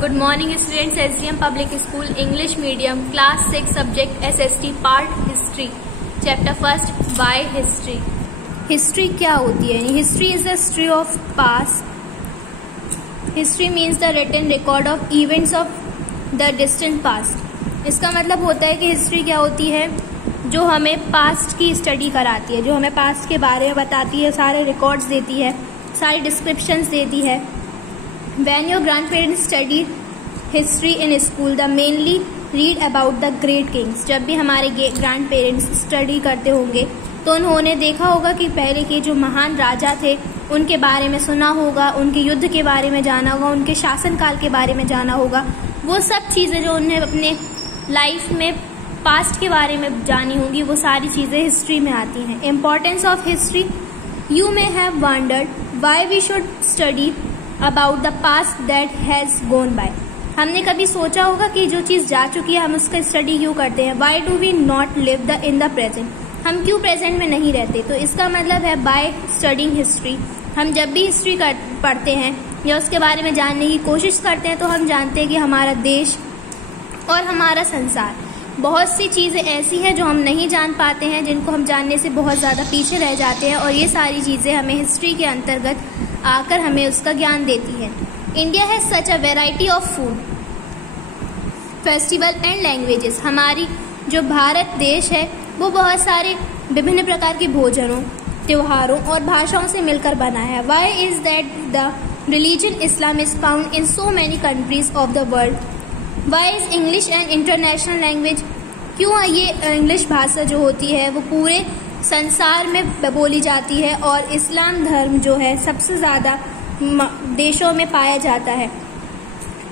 Good morning students, SDM Public School English Medium Class 6 Subject SST Part History Chapter 1st Why History। History क्या होती है? History is the history of past. History means the written record of events of the distant past. इसका मतलब होता है कि history क्या होती है? जो हमें पास्ट की स्टडी कराती है, जो हमें पास्ट के बारे में बताती है, सारे रिकॉर्ड्स देती है, सारी डिस्क्रिप्शंस देती है। When your grandparents studied history in school, they mainly read about the great kings। जब भी हमारे ग्रैंड पेरेंट्स स्टडी करते होंगे तो उन्होंने देखा होगा कि पहले के जो महान राजा थे उनके बारे में सुना होगा, उनके युद्ध के बारे में जाना होगा, उनके शासनकाल के बारे में जाना होगा। वो सब चीज़ें जो उन्हें अपने लाइफ में पास्ट के बारे में जानी होंगी, वो सारी चीज़ें हिस्ट्री में आती हैं। Importance of history. You may have wondered why we should study about the past that has gone by. हमने कभी सोचा होगा कि जो चीज़ जा चुकी है हम उसका स्टडी क्यों करते हैं। Why do we not live in the present. हम क्यों प्रेजेंट में नहीं रहते? तो इसका मतलब है बाय स्टडिंग हिस्ट्री, हम जब भी हिस्ट्री पढ़ते हैं या उसके बारे में जानने की कोशिश करते हैं तो हम जानते हैं कि हमारा देश और हमारा संसार, बहुत सी चीज़ें ऐसी हैं जो हम नहीं जान पाते हैं, जिनको हम जानने से बहुत ज़्यादा पीछे रह जाते हैं, और ये सारी चीज़ें हमें हिस्ट्री के अंतर्गत आकर हमें उसका ज्ञान देती है। इंडिया है such a variety of food, festival and languages. हमारी जो भारत देश है वो बहुत सारे विभिन्न प्रकार के भोजनों, त्योहारों और भाषाओं से मिलकर बना है। Why is that the religion Islam is found in so many countries of the world. Why is English and international language. क्यों ये इंग्लिश भाषा जो होती है वो पूरे संसार में बोली जाती है और इस्लाम धर्म जो है सबसे ज़्यादा देशों में पाया जाता है।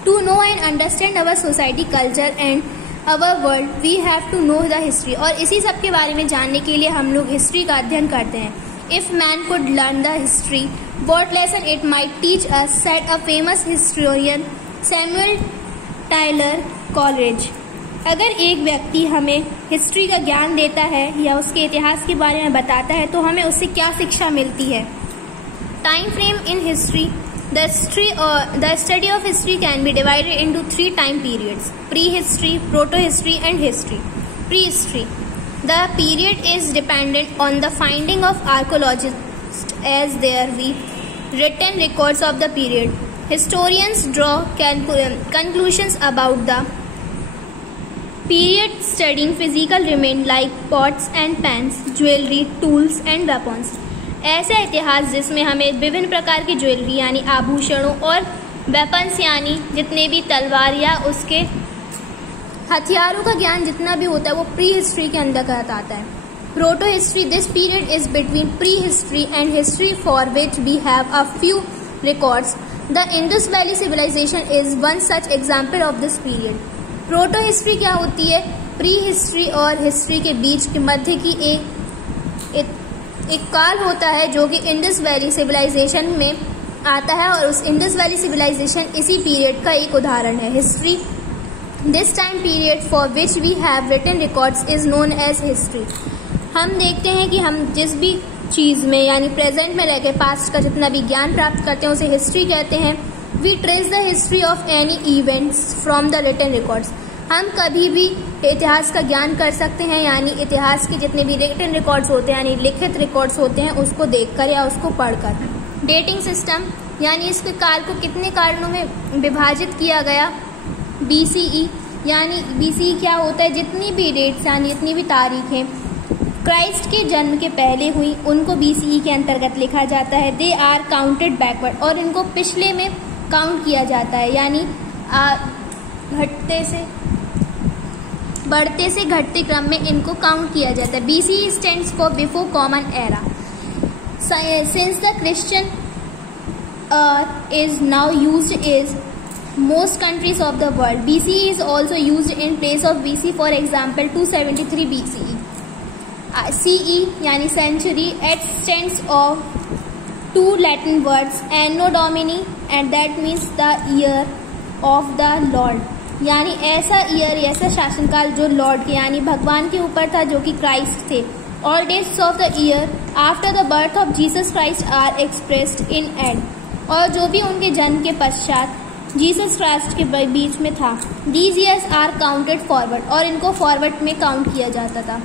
To know and understand our society, culture and our world we have to know the history. और इसी सब के बारे में जानने के लिए हम लोग हिस्ट्री का अध्ययन करते हैं। If man could learn the history what lesson it might teach us, said a famous historian Samuel Tyler Coleridge. अगर एक व्यक्ति हमें हिस्ट्री का ज्ञान देता है या उसके इतिहास के बारे में बताता है तो हमें उससे क्या शिक्षा मिलती है? Time frame in history. The study of history can be divided into 3 time periods: pre history, proto history and history. Pre history, the period is dependent on the finding of archaeologist as there we written records of the period. Historians draw conclusions about the period studying physical remains like pots and pans, jewelry, tools and weapons। ऐसा इतिहास जिसमें हमें विभिन्न प्रकार की jewellery यानी आभूषणों और वेपन्स यानी जितने भी तलवार या उसके हथियारों का ज्ञान जितना भी होता है वो प्री हिस्ट्री के अंतर्गत आता है। Proto history, this period is between pre history and history for which we have a few records. The Indus valley civilization is one such example of this period. Proto history क्या होती है? Pre history और history के बीच के मध्य की एक काल होता है जो कि इंडस वैली सिविलाइजेशन में आता है, और उस इंडस वैली सिविलाइजेशन इसी पीरियड का एक उदाहरण है। History, this time period for which we have written records is known as history. हम देखते हैं कि हम जिस भी चीज़ में यानी प्रेजेंट में रह के पास्ट का जितना भी ज्ञान प्राप्त करते हैं उसे हिस्ट्री कहते हैं। We trace the history of any events from the written records. हम कभी भी इतिहास का ज्ञान कर सकते हैं, यानी इतिहास के जितने भी रिटन रिकॉर्ड्स होते हैं यानी लिखित रिकॉर्ड्स होते हैं उसको देखकर या उसको पढ़कर। डेटिंग सिस्टम, यानी इसके काल को कितने कारणों में विभाजित किया गया। BCE, यानी BCE क्या होता है? जितनी भी डेट्स यानी जितनी भी तारीखें क्राइस्ट के जन्म के पहले हुई उनको BCE के अंतर्गत लिखा जाता है। दे आर काउंटेड बैकवर्ड, और इनको पिछले में काउंट किया जाता है, यानी बढ़ते से घटते क्रम में इनको काउंट किया जाता है। BCE stands for before common era. Since the Christian is now used in most countries of the world, BCE is also used in place of BC. For example, 273 BCE. CE यानी century, it stands of 2 Latin words anno domini and that means the year of the Lord, यानी ऐसा year ऐसा शासनकाल जो Lord के यानी भगवान के ऊपर था जो कि क्राइस्ट थे। All dates of the year after the birth of Jesus Christ are expressed in and, और जो भी उनके जन्म के पश्चात जीसस क्राइस्ट के बीच में था। These years are counted forward और इनको फॉरवर्ड में काउंट किया जाता था।